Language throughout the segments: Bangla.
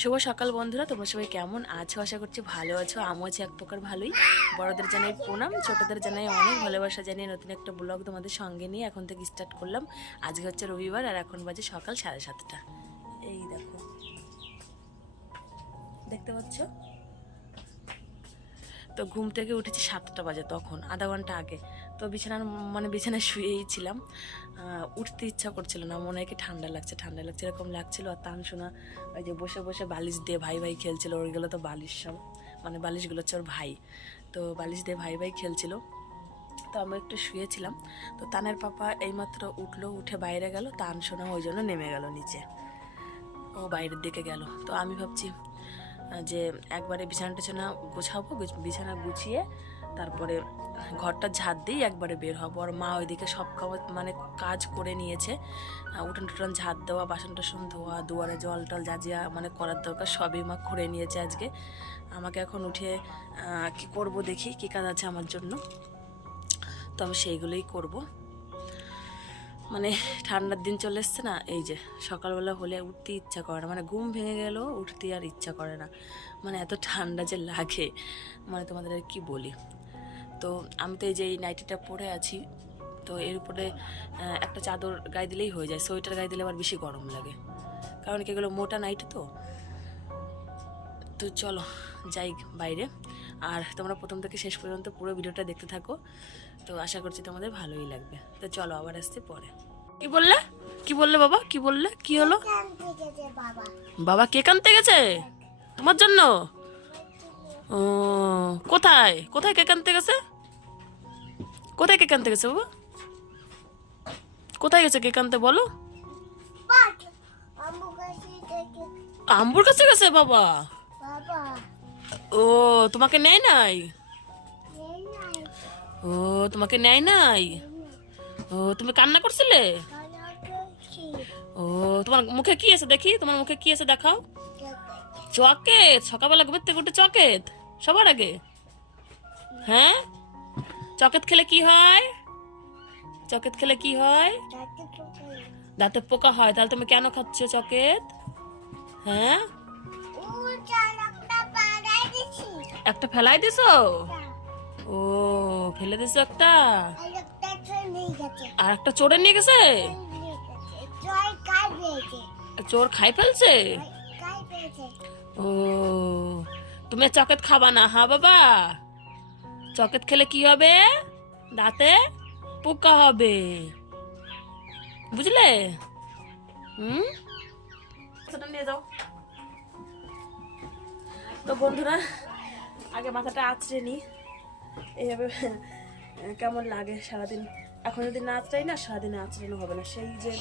শুভ সকাল বন্ধুরা, তোমরা সবাই কেমন আছো? আশা করছি ভালো আছো। আমিও আছি এক প্রকার ভালোই। বড়দের জানাই প্রণাম, ছোটদের জানাই অনেক ভালোবাসা জানিয়ে নতুন একটা ব্লগ তোমাদের সঙ্গে নিয়ে এখন থেকে স্টার্ট করলাম। আজকে হচ্ছে রবিবার আর এখন বাজে সকাল 7:30। এই দেখো, দেখতে পাচ্ছ তো ঘুম থেকে উঠেছি 7টা বাজে, তখন আধা ঘন্টা আগে। তো বিছানায় শুয়েই ছিলাম। উঠতে ইচ্ছা করছিল না, মনে হয় কি ঠান্ডা লাগছে এরকম লাগছিল। আর তান শোনা ওই যে বসে বসে বালিশ দিয়ে ভাই ভাই খেলছিল। ওইগুলো তো বালিশ সব, বালিশগুলো হচ্ছে ওর ভাই। তো বালিশ দিয়ে ভাই ভাই খেলছিল। তো আমি একটু শুয়েছিলাম। তো তানের পাপা এইমাত্র উঠলো, উঠে বাইরে গেল। তান শোনা ওই জন্য নেমে গেল নিচে, ও বাইরের দিকে গেল। তো আমি ভাবছি যে একবারে বিছানা গোছাবো, বিছানা গুছিয়ে তারপরে ঘরটা ঝাড় দিয়ে একবারে বের হবো। আর মা ওইদিকে সব কাজ করে নিয়েছে। উঠান টুটান ঝাড় দেওয়া, বাসন টাসন ধোয়া, দুয়ারে জল টল যা যা করার দরকার সবই মা করে নিয়েছে আজকে। আমাকে এখন উঠে কি করব দেখি, কী কাজ আছে আমার জন্য। তো আমি সেইগুলোই করবো। ঠান্ডার দিন চলে এসছে না, এই যে সকালবেলা হলে উঠতে ইচ্ছা করে না, ঘুম ভেঙে গেল উঠতে আর ইচ্ছা করে না। এত ঠান্ডা যে লাগে, তোমাদের আর কি বলি। তো আমি তো এই যে এই নাইটিটা পরে আছি, তো এর উপরে একটা চাদর গায়ে দিলেই হয়ে যায়। সোয়েটার গায়ে দিলে আবার বেশি গরম লাগে, কারণ কি এগুলো মোটা নাইটি তো। তো চলো যাই বাইরে, আর তোমরা প্রথম থেকে শেষ পর্যন্ত পুরো ভিডিওটা দেখতে থাকো। তো আশা করছি তোমাদের ভালোই লাগবে। তো চলো আবার আসতে পরে। কি বললে বাবা? কি বললে? কি হলো? বাবা কেক আনতে গেছে তোমার জন্য? ও, কোথায় কোথায় কেক আনতে গেছে? কোথায় কেক আনতে গেছে বাবা? কোথায় গেছে কেক আনতে বলো? আম্বুর কাছে গেছে বাবা? ও, তোমাকে নেয় নাই? ও, তোমাকে নেয় নাই? ও, তুমি কান্না করছিলে? ও, তোমার মুখে কি আছে দেখি, তোমার মুখে কি আছে দেখাও। চকেট? সকালবেলা ঘুমের থেকে উঠে চকেট সবার আগে? হ্যাঁ, চকেট খেলে কি হয়? চকেট খেলে কি হয়? দাঁতে পোকা হয়। তাহলে তুমি কেন খাচ্ছ চকেট? হ্যাঁ, একটা ফেলাই দিছো? ও, ফেলে দিছো একটা, আর একটা চোরে নিয়ে গেছে। চোর খাই ফেলছে? ও, তুমি চকেট খাবা না, হ্যাঁ বাবা? চকেট খেলে কি হবে? দাঁতে পোকা হবে, বুঝলে? সেটা নিয়ে যাও। তো বন্ধুরা, আগে মাথাটা আঁচড়ে নি, এইভাবে কেমন লাগে সারাদিন। এখন যদি না আঁচড়াই না, সারাদিনে আঁচড়ানো হবে না। সেই যে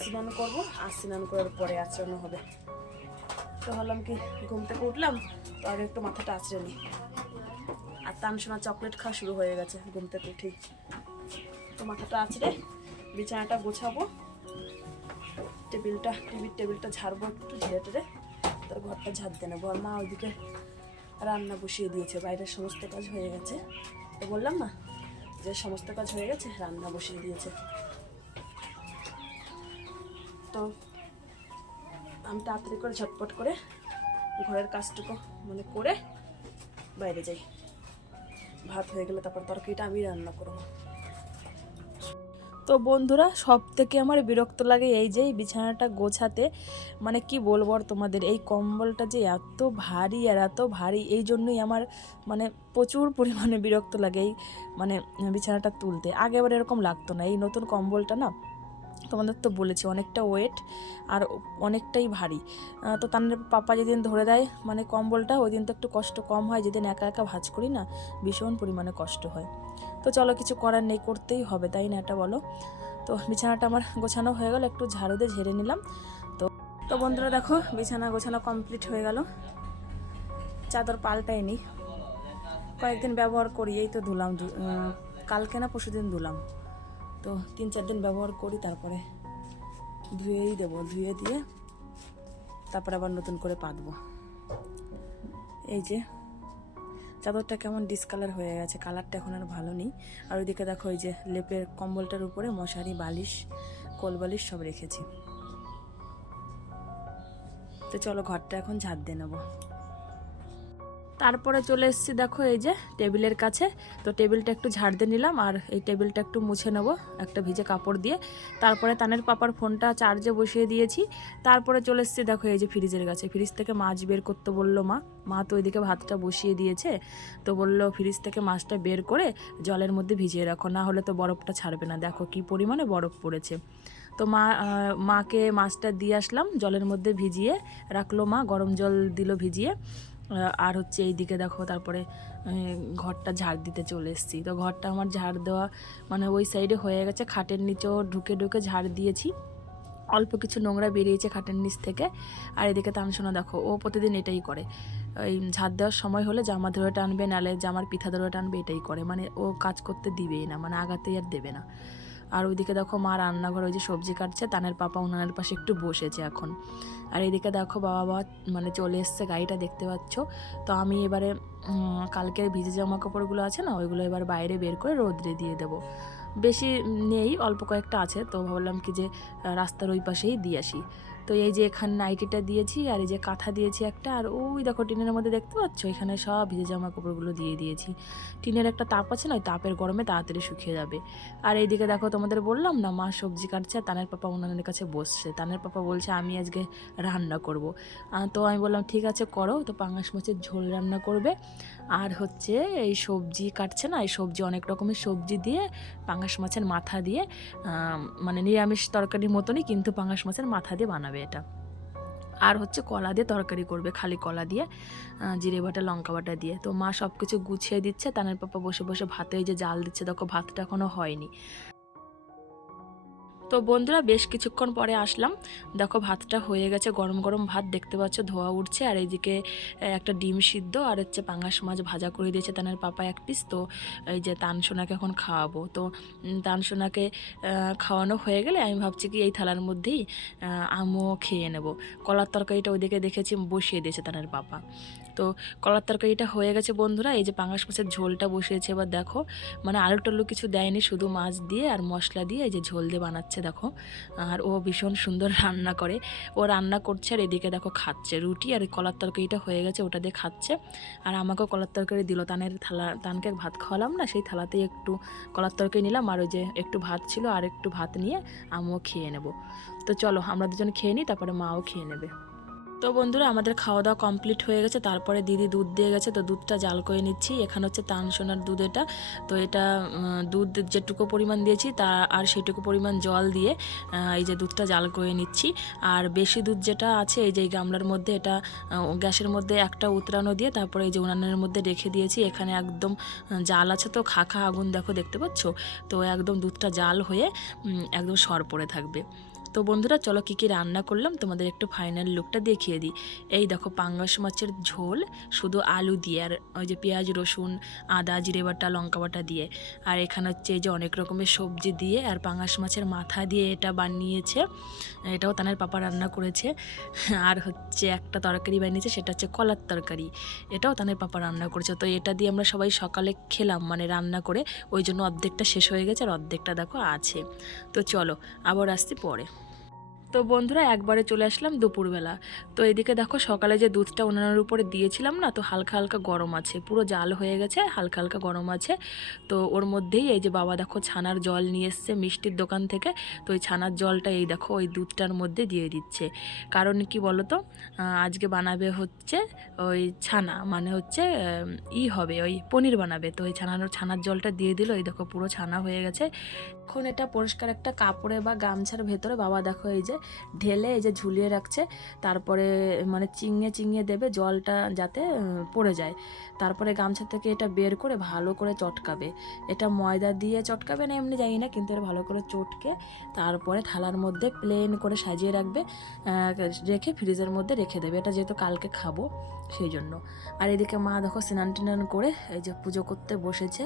স্নান করবো, আর স্নান করার পরে আঁচড়ানো হবে। তো ভাবলাম কি, ঘুম থেকে উঠলাম তো আগে একটু মাথাটা আঁচড়ে নিই। আর তানসোনা চকলেট খাওয়া শুরু হয়ে গেছে ঘুম থেকে উঠেই। তো মাথাটা আঁচড়ে বিছানাটা গোছাবো, টিভির টেবিলটা ঝাড়বো একটু ঝেড়ে টেরে, তোর ঘরটা ঝাড় দিয়ে নেবো। আর মা ওইদিকে রান্না বসিয়ে দিয়েছে, বাইরের সমস্ত কাজ হয়ে গেছে। তো বললাম না যে সমস্ত কাজ হয়ে গেছে, রান্না বসিয়ে দিয়েছে। তো আমি তাড়াতাড়ি করে ঝটপট করে ঘরের কাজটুকু করে বাইরে যাই। ভাত হয়ে গেলে তারপর তরকারিটা আমি রান্না করবো। তো বন্ধুরা, সব থেকে আমার বিরক্ত লাগে এই যে বিছানাটা গোছাতে। কি বলবো আর তোমাদের, এই কম্বলটা যে এত ভারী আর এত ভারী, এই জন্যই আমার প্রচুর পরিমাণে বিরক্ত লাগে এই বিছানাটা তুলতে। আগে আবার এরকম লাগতো না। এই নতুন কম্বলটা না, তোমাদের তো বলেছি অনেকটা ওয়েট আর অনেকটাই ভারী। তো তার পাপা যেদিন ধরে দেয় কম্বলটা, ওই দিন তো একটু কষ্ট কম হয়। যেদিন একা একা ভাঁজ করি না, ভীষণ পরিমাণে কষ্ট হয়। তো চলো, কিছু করার নেই, করতেই হবে, তাই না? এটা বলো। তো বিছানাটা আমার গোছানো হয়ে গেল, একটু ঝাড়ু দিয়ে ঝেড়ে নিলাম। তো বন্ধুরা দেখো, বিছানা গোছানো কমপ্লিট হয়ে গেল। চাদর পাল্টাই নি, কয়েকদিন ব্যবহার করি, এই তো ধুলাম, কালকে না পরশুদিন ধুলাম। তো 3-4 দিন ব্যবহার করি, তারপরে ধুয়েই দেবো। ধুয়ে দিয়ে তারপরে আবার নতুন করে পাতবো। এই যে চাদরটা কেমন ডিসকালার হয়ে গেছে, কালারটা এখন আর ভালো নেই। আর ওইদিকে দেখো, এই যে লেপের কম্বলটার উপরে মশারি, বালিশ, কোল বালিশ সব রেখেছি। তো চলো ঘরটা এখন ঝাড় দিয়ে নেবো। তারপরে চলে এসেছি দেখো এই যে টেবিলের কাছে। তো টেবিলটা একটু ঝাড় দিয়ে নিলাম আর এই টেবিলটা একটু মুছে নেবো একটা ভিজে কাপড় দিয়ে। তারপরে তানের পাপার ফোনটা চার্জে বসিয়ে দিয়েছি। তারপরে চলে এসেছি দেখো এই যে ফ্রিজের কাছে। ফ্রিজ থেকে মাছ বের করতে বললো মা তো ওইদিকে ভাতটা বসিয়ে দিয়েছে। তো বললো ফ্রিজ থেকে মাছটা বের করে জলের মধ্যে ভিজিয়ে রাখো, না হলে তো বরফটা ছাড়বে না। দেখো কি পরিমাণে বরফ পড়েছে। তো মাকে মাছটা দিয়ে আসলাম, জলের মধ্যে ভিজিয়ে রাখলো মা, গরম জল দিল ভিজিয়ে। আর হচ্ছে এইদিকে দেখো তারপরে ঘরটা ঝাড় দিতে চলে এসেছি। তো ঘরটা আমার ঝাড় দেওয়া মানে ওই সাইডে হয়ে গেছে, খাটের নিচেও ঢুকে ঢুকে ঝাড় দিয়েছি। অল্প কিছু নোংরা বেরিয়েছে খাটের নিচ থেকে। আর এদিকে তানসোনা দেখো, ও প্রতিদিন এটাই করে, এই ঝাড় দেওয়ার সময় হলে জামা ধরে টানবে, নালে জামার পিঠা ধরে টানবে, এটাই করে। মানে ও কাজ করতে দিবেই না, মানে আগাতেই আর দেবে না। আর ওইদিকে দেখো মা রান্নাঘর ওই যে সবজি কাটছে, তানের পাপা উনানের পাশে একটু বসেছে এখন। আর এইদিকে দেখো বাবা মানে চলে এসছে, গাড়িটা দেখতে পাচ্ছ। তো আমি এবারে কালকের ভিজে জামা কাপড়গুলো আছে না, ওইগুলো এবার বাইরে বের করে রোদ্রে দিয়ে দেবো। বেশি নেই, অল্প কয়েকটা আছে, তো ভাবলাম কি যে রাস্তার ওই পাশেই দিয়ে আসি। তো এই যে এখানে নাইটিটা দিয়েছি, আর এই যে কাঁথা দিয়েছি একটা, আর ওই দেখো টিনের মধ্যে দেখতে পাচ্ছ এখানে সব ভিজে জামা কাপড়গুলো দিয়ে দিয়েছি। টিনের একটা তাপ আছে না, ওই তাপের গরমে তাড়াতাড়ি শুকিয়ে যাবে। আর এইদিকে দেখো তোমাদের বললাম না মা সবজি কাটছে, তানের পাপা উনানের কাছে বসছে। তানের পাপা বলছে আমি আজকে রান্না করব। তো আমি বললাম ঠিক আছে করো। তো পাঙাশ মাছের ঝোল রান্না করবে, আর হচ্ছে এই সবজি কাটছে না, এই সবজি অনেক রকমের সবজি দিয়ে পাঙাশ মাছের মাথা দিয়ে মানে নিরামিষ তরকারির মতনই, কিন্তু পাঙাশ মাছের মাথা দিয়ে বানাবে এটা। আর হচ্ছে কলা দিয়ে তরকারি করবে, খালি কলা দিয়ে, জিরে বাটা লঙ্কা বাটা দিয়ে। তো মা সব কিছু গুছিয়ে দিচ্ছে, তানের পাপা বসে বসে ভাতে এই যে জাল দিচ্ছে, দেখো ভাতটা এখনও হয়নি। তো বন্ধুরা বেশ কিছুক্ষণ পরে আসলাম, দেখো ভাতটা হয়ে গেছে, গরম গরম ভাত দেখতে পাচ্ছ, ধোয়া উঠছে। আর এইদিকে একটা ডিম সিদ্ধ আর হচ্ছে পাঙাশ মাছ ভাজা করে দিয়েছে তানের পাপা এক পিস। তো এই যে তানসোনাকে এখন খাওয়াবো। তো তানসোনাকে খাওয়ানো হয়ে গেলে আমি ভাবছি কি এই থালার মধ্যেই আমিও খেয়ে নেব। কলার তরকারিটা ওইদিকে দেখেছি বসিয়ে দিয়েছে তানের পাপা। তো কলার তরকারিটা হয়ে গেছে বন্ধুরা। এই যে পাঙাশ মাছের ঝোলটা বসিয়েছে, এবার দেখো মানে আলু টালু কিছু দেয়নি, শুধু মাছ দিয়ে আর মশলা দিয়ে এই যে ঝোল দিয়ে বানাচ্ছে দেখো। আর ও ভীষণ সুন্দর রান্না করে, ও রান্না করছে আর এদিকে দেখো খাচ্ছে রুটি, আর কলার তরকারিটা হয়ে গেছে ওটা দিয়ে খাচ্ছে। আর আমাকেও কলার তরকারি দিল, তানকে ভাত খাওয়ালাম না, সেই থালাতেই একটু কলার তরকারি নিলাম, আর ওই যে একটু ভাত ছিল আর একটু ভাত নিয়ে আমিও খেয়ে নেব। তো চলো আমরা দুজন খেয়ে নিই, তারপরে মাও খেয়ে নেবে। তো বন্ধুরা আমাদের খাওয়া দাওয়া কমপ্লিট হয়ে গেছে। তারপরে দিদি দুধ দিয়ে গেছে, তো দুধটা জাল করে নিচ্ছি। এখানে হচ্ছে তানসোনার দুধ এটা। তো এটা দুধ যেটুকু পরিমাণ দিয়েছি তা আর সেটুকু পরিমাণ জল দিয়ে এই যে দুধটা জাল করে নিচ্ছি। আর বেশি দুধ যেটা আছে এই যে এই গামলার মধ্যে, এটা গ্যাসের মধ্যে একটা উতরানো দিয়ে তারপরে এই যে উনানের মধ্যে রেখে দিয়েছি। এখানে একদম জাল আছে, তো খা আগুন দেখো দেখতে পাচ্ছ। তো একদম দুধটা জাল হয়ে একদম সর পড়ে থাকবে। তো বন্ধুরা চলো কী কী রান্না করলাম তোমাদের একটু ফাইনাল লুকটা দেখিয়ে দিই। এই দেখো পাঙ্গাস মাছের ঝোল শুধু আলু দিয়ে, আর ওই যে পেঁয়াজ রসুন আদা জিরে বাটা লঙ্কা বাটা দিয়ে। আর এখানে হচ্ছে এই যে অনেক রকমের সবজি দিয়ে আর পাঙ্গাস মাছের মাথা দিয়ে এটা বানিয়েছে, এটাও তানের পাপা রান্না করেছে। আর হচ্ছে একটা তরকারি বানিয়েছে, সেটা হচ্ছে কলার তরকারি, এটাও তানের পাপা রান্না করেছে। তো এটা দিয়ে আমরা সবাই সকালে খেলাম মানে রান্না করে, ওই জন্য অর্ধেকটা শেষ হয়ে গেছে আর অর্ধেকটা দেখো আছে। তো চলো আবার আসছি পরে। তো বন্ধুরা একবারে চলে আসলাম দুপুরবেলা। তো এদিকে দেখো সকালে যে দুধটা উনানের উপরে দিয়েছিলাম না, তো হালকা হালকা গরম আছে, পুরো জাল হয়ে গেছে, হালকা হালকা গরম আছে। তো ওর মধ্যেই এই যে বাবা দেখো ছানার জল নিয়ে এসছে মিষ্টির দোকান থেকে। তো ওই ছানার জলটা এই দেখো ওই দুধটার মধ্যে দিয়ে দিচ্ছে। কারণ কি বলো তো, আজকে বানাবে হচ্ছে ওই ছানা, মানে হচ্ছে হবে ওই পনির বানাবে। তো ওই ছানার জলটা দিয়ে দিল, এই দেখো পুরো ছানা হয়ে গেছে। এখন এটা পরিষ্কার একটা কাপড়ে বা গামছার ভেতরে বাবা দেখো এই যে ঢেলে এই যে ঝুলিয়ে রাখছে। তারপরে মানে চিঙিয়ে দেবে জলটা যাতে পড়ে যায়। তারপরে গামছা থেকে এটা বের করে ভালো করে চটকাবে। এটা ময়দা দিয়ে চটকাবে না এমনি জানি না, কিন্তু এটা ভালো করে চটকে তারপরে থালার মধ্যে প্লেন করে সাজিয়ে রাখবে, রেখে ফ্রিজের মধ্যে রেখে দেবে। এটা যেহেতু কালকে খাবো সেই জন্য। আর এদিকে মা দেখো স্নান টিনান করে এই যে পুজো করতে বসেছে।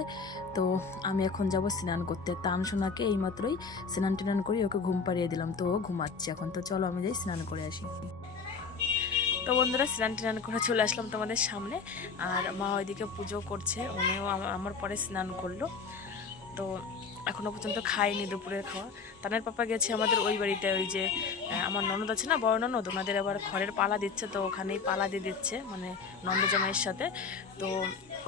তো আমি এখন যাব স্নান করতে। তানসোনাকে এইমাত্রই স্নান টিনান করি ওকে ঘুম পাড়িয়ে দিলাম, তো ও ঘুমাচ্ছে এখন। তো চলো আমি যাই স্নান করে আসি। তো বন্ধুরা স্নান টান করে চলে আসলাম তোমাদের সামনে। আর মা ওইদিকে পুজো করছে, উনিও আমার পরে স্নান করলো। তো এখনও পর্যন্ত খাইনি দুপুরের খাওয়া। তানের পাপা গেছে আমাদের ওই বাড়িতে, ওই যে আমার ননদ আছে না, বড় ননদ, ওনাদের আবার খড়ের পালা দিচ্ছে, তো ওখানেই পালা দিয়ে দিচ্ছে মানে নন্দ জামাইয়ের সাথে, তো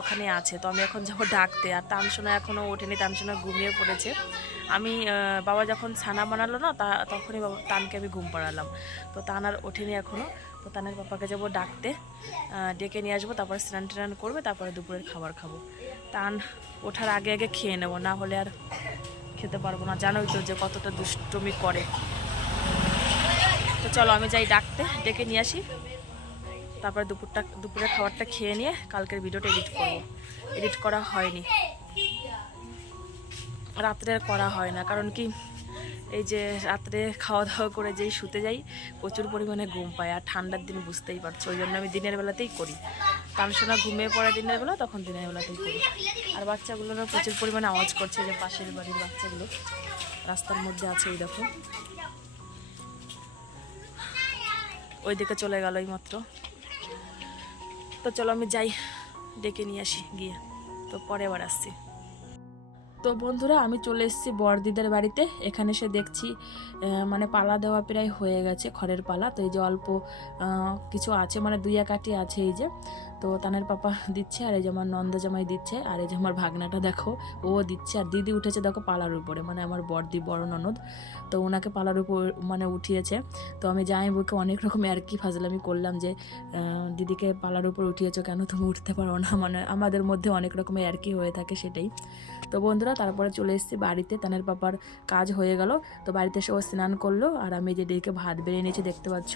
ওখানে আছে। তো আমি এখন যাবো ডাকতে। আর তানসোনা এখনও ওঠেনি, তানসোনা ঘুমিয়ে পড়েছে। আমি বাবা যখন ছানা বানালো না তখনই তানকে আমি ঘুম পাড়ালাম, তো তান আর ওঠেনি এখনও। তো তানের পাপাকে যাবো ডাকতে, ডেকে নিয়ে আসবো, তারপরে স্নান টান করবে, তারপরে দুপুরের খাবার খাবো। তান ওঠার আগে আগে খেয়ে নেবো, না হলে আর খেতে পারবো না। জানোই তো যে কতটা দুষ্টুমি করে। তো চলো আমি যাই ডাকতে, ডেকে নিয়ে আসি, তারপরে দুপুরের খাবারটা খেয়ে নিয়ে কালকের ভিডিওটা এডিট করা হয়নি, রাত্রে আর করা হয় না। কারণ কি, এই যে রাত্রে খাওয়া দাওয়া করে যেই শুতে যাই প্রচুর পরিমাণে ঘুম পায়, আর ঠান্ডার দিন বুঝতেই পারছো, ওই জন্য আমি দিনের বেলাতেই করি। তানসোনা ঘুমিয়ে পড়ে দিনের বেলা, তখন দিনের বেলাতেই করি। আর বাচ্চাগুলোরও প্রচুর পরিমাণে আওয়াজ করছে, যে পাশের বাড়ির বাচ্চাগুলো রাস্তার মধ্যে আছে, এই দেখো ওইদিকে চলে গেল এই মাত্র। তো চলো আমি যাই, ডেকে নিয়ে আসি গিয়ে, তো পরে আবার আসছি। তো বন্ধুরা আমি চলে এসেছি বড়দিদের বাড়িতে। এখানে এসে দেখছি মানে পালা দেওয়া প্রায় হয়ে গেছে, খড়ের পালা। তো এই যে অল্প কিছু আছে, মানে 2-1 কাঠি আছে এই যে। তো তানের পাপা দিচ্ছে, আর এই যে আমার নন্দ জামাই দিচ্ছে, আর এই যে আমার ভাগনাটা দেখো ও দিচ্ছে, আর দিদি উঠেছে দেখো পালার উপরে, মানে আমার বড় ননদ, তো ওনাকে পালার উপর মানে উঠিয়েছে। তো আমি যাই বউকে অনেক রকম আর কি ফাজলামি করলাম, যে দিদিকে পালার উপর উঠিয়েছো কেন, তুমি উঠতে পারো না, মানে আমাদের মধ্যে অনেক রকমের আর কি হয়ে থাকে সেটাই। তো বন্ধুরা তারপরে চলে এসেছি বাড়িতে, তানের পাপার কাজ হয়ে গেল। তো বাড়িতে এসে ও স্নান করলো, আর আমি যে দিদিকে ভাত বেড়ে নিয়েছি দেখতে পাচ্ছ।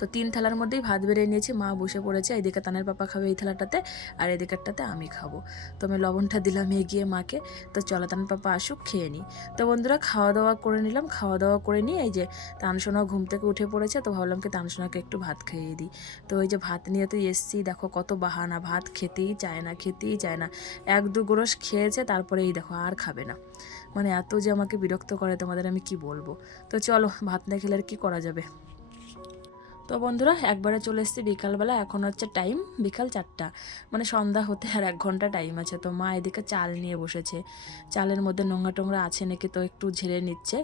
তো 3 থালার মধ্যেই ভাত বেড়ে নিয়েছি, মা বসে পড়েছে, এদিকে তানের পাপা খাবে এই থালাটাতে, আর এদিকেরটাতে আমি খাবো। তো আমি লবণটা দিলাম এগিয়ে মাকে। তো চলো তানের পাপা আসুক, খেয়ে নিই। তো বন্ধুরা খাওয়া দাওয়া করে নিলাম, খাওয়া দাওয়া করে নিয়ে এই যে তানসোনাও ঘুম থেকে উঠে পড়েছে, তো ভাবলাম কি তানসোনাকে একটু ভাত খাইয়ে দিই। তো ওই যে ভাত নিয়ে তো এসছি, দেখো কত বাহানা, ভাত খেতেই চায় না। 1-2 গ্রস খেয়েছে, তারপরে এই দেখো আর খাবে না, মানে এত যে আমাকে বিরক্ত করে তোমাদের আমি কি বলবো। তো চলো ভাত না খেলে আর কি করা যাবে। তো বন্ধুরা একবারে চলে এসেছি বিকালবেলা, এখন হচ্ছে টাইম বিকাল 4টা, মানে সন্ধ্যা হতে আর 1 ঘন্টা টাইম আছে। তো মা এদিকে চাল নিয়ে বসেছে, চালের মধ্যে নোংরা টোংরা আছে নাকি, তো একটু ঝেড়ে নিচ্ছে,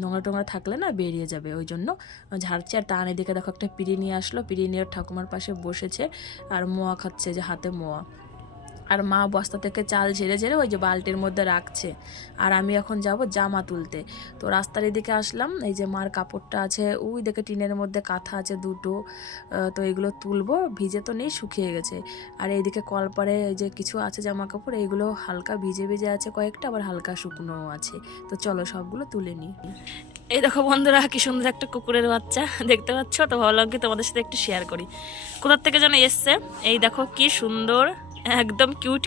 নোংরা টোংরা থাকলে না বেরিয়ে যাবে, ওই জন্য ঝাড়ছে। আর তার এদিকে দেখো একটা পিড়ি নিয়ে আসলো, পিড়ি নিয়ে ঠাকুমার পাশে বসেছে, আর মোয়া খাচ্ছে, যে হাতে মোয়া। আর মা বস্তা থেকে চাল ঝেড়ে ওই যে বালতির মধ্যে রাখছে, আর আমি এখন যাব জামা তুলতে। তো রাস্তার এদিকে আসলাম, এই যে মার কাপড়টা আছে ওই দিকে, টিনের মধ্যে কাঁথা আছে 2টো, তো এগুলো তুলবো, ভিজে তো নেই, শুকিয়ে গেছে। আর এইদিকে কলপারে এই যে কিছু আছে জামা কাপড়, এইগুলো হালকা ভিজে আছে কয়েকটা, আবার হালকা শুকনো আছে। তো চলো সবগুলো তুলে নিই। এই দেখো বন্ধুরা কি সুন্দর একটা কুকুরের বাচ্চা দেখতে পাচ্ছ, তো ভাবলাম কি তোমাদের সাথে একটু শেয়ার করি। কোথার থেকে যেন এসছে, এই দেখো কি সুন্দর, একদম কিউট,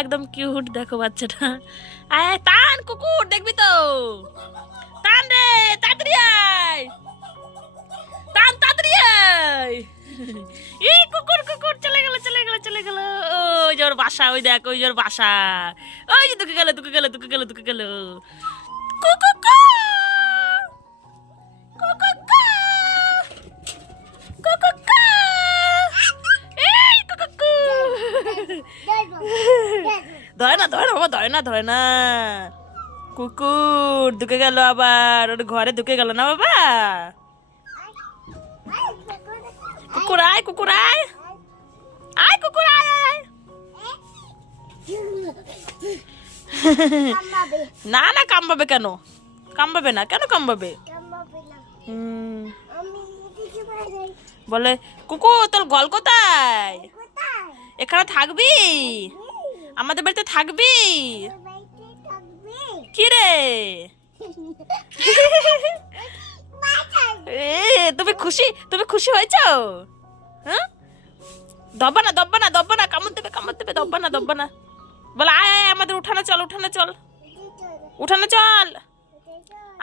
একদম কিউট, দেখো বাচ্চাটা। আয় তান, কুকুর দেখবি তো, তান রে, তাড়াতাড়ি আয়, তান তাড়াতাড়ি আয়। এই কুকুর চলে গেল, ওই যে ওর বাসা, ওই দেখ ওই যে ওর বাসা, ওই যে ঢুকে গেল, ধরে না কুকুর ঢুকে গেল, আবার ওর ঘরে ঢুকে গেল না বাবা। কুকুর আয় না কামবাবে কেন, কামবাবে না, কেন কামবাবে? বলে কুকুর তোর গল কোথায়, এখানে থাকবি, আমাদের বাড়িতে থাকবি কি রে? তুমি খুশি হয়েছো? হ্যাঁ, দব্বা না, কামড় দেবে, দব্বা না। বলে আয় আমাদের উঠানে চল,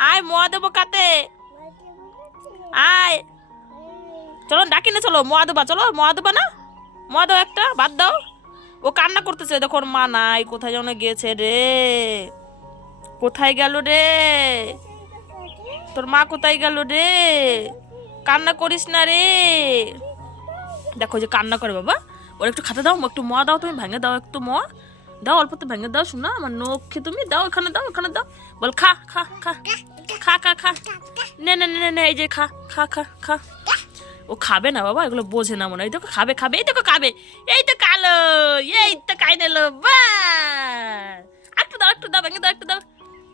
আয় মোয়া দেবো কাতে, আয় চলো ডাকি না, চলো মোয়া দেবা না, মোয়া দাও একটা, বাদ দাও। ও কান্না করতেছে, দেখো ওর মা নাই, কোথায় যেন গেছে রে, কোথায় গেল রে, তোর মা কোথায় গেল রে, কান্না করিস না রে। দেখো যে কান্না করে বাবা, ওর একটু খেতে দাও, একটু মোয়া দাও, তুমি ভেঙে দাও, একটু মোয়া দাও, অল্প তো ভেঙে দাও শোনা আমার নখে, তুমি দাও, এখানে দাও, এখানে দাও, বল খা খা খা খা খা খা, নে নে নে নে, এই যে খা খা খা খা। ও খাবে না বাবা, এগুলো বোঝে না মনে হয়। এই দেখো খাবে খাবে, এই দেখো খাবে, এই তো কালো, এই তো খাই নিলো, বা একটু দাও, একটু দাও, ভেঙে দাও, একটু দাও,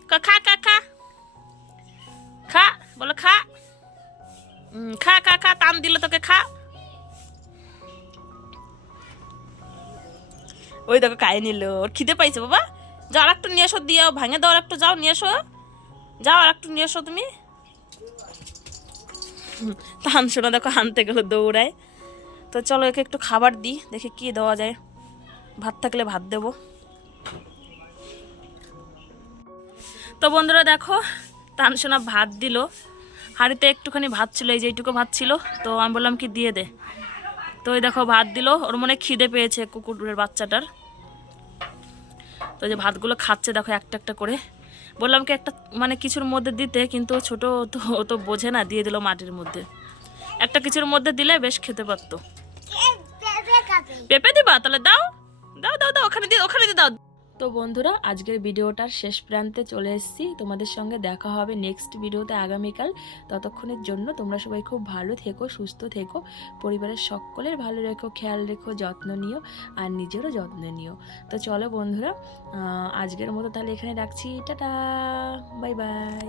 খা খা খা খা, বলো খা, খা খা খা, টান দিল তোকে, খা। ওই দেখো খাই নিল, ওর খিদে পাইছে বাবা। যাও আর একটু নিয়ে এসো, দিয়ে ভাঙে দাও, আর একটু যাও নিয়ে এসো, যাও আর একটু নিয়ে এসো তুমি। তান শোনা দেখো আনতে গেলো দৌড়ায়। তো চলো একে একটু খাবার দিই, দেখি কি দেওয়া যায়। ভাত থাকলে ভাত দেবো। তো বন্ধুরা দেখো তানসোনা ভাত দিল, হাঁড়িতে একটুখানি ভাত ছিল, এই যে এইটুকু ভাত ছিল, তো আমি বললাম কি দিয়ে দে। তো ওই দেখো ভাত দিল, ওর মনে খিদে পেয়েছে কুকুরের বাচ্চাটার। তো যে ভাতগুলো খাচ্ছে দেখো একটা একটা করে। বললাম কি একটা মানে কিছুর মধ্যে দিতে, কিন্তু ছোট তো ও তো বোঝে না, দিয়ে দিল মাটির মধ্যে। একটা কিছুর মধ্যে দিলে বেশ খেতে পারতো। পেঁপে দিবা তাহলে, দাও দাও দাও দাও, ওখানে দিয়ে, ওখানে দিয়ে দাও। তো বন্ধুরা আজকের ভিডিওটার শেষ প্রান্তে চলে এসেছি, তোমাদের সঙ্গে দেখা হবে নেক্সট ভিডিওতে আগামীকাল। ততক্ষণের জন্য তোমরা সবাই খুব ভালো থেকো, সুস্থ থেকো, পরিবারের সকলের ভালো রেখো, খেয়াল রেখো, যত্ন নিও, আর নিজেরও যত্ন নিও। তো চলো বন্ধুরা আজকের মতো তাহলে এখানে রাখছি, টাটা, বাই বাই।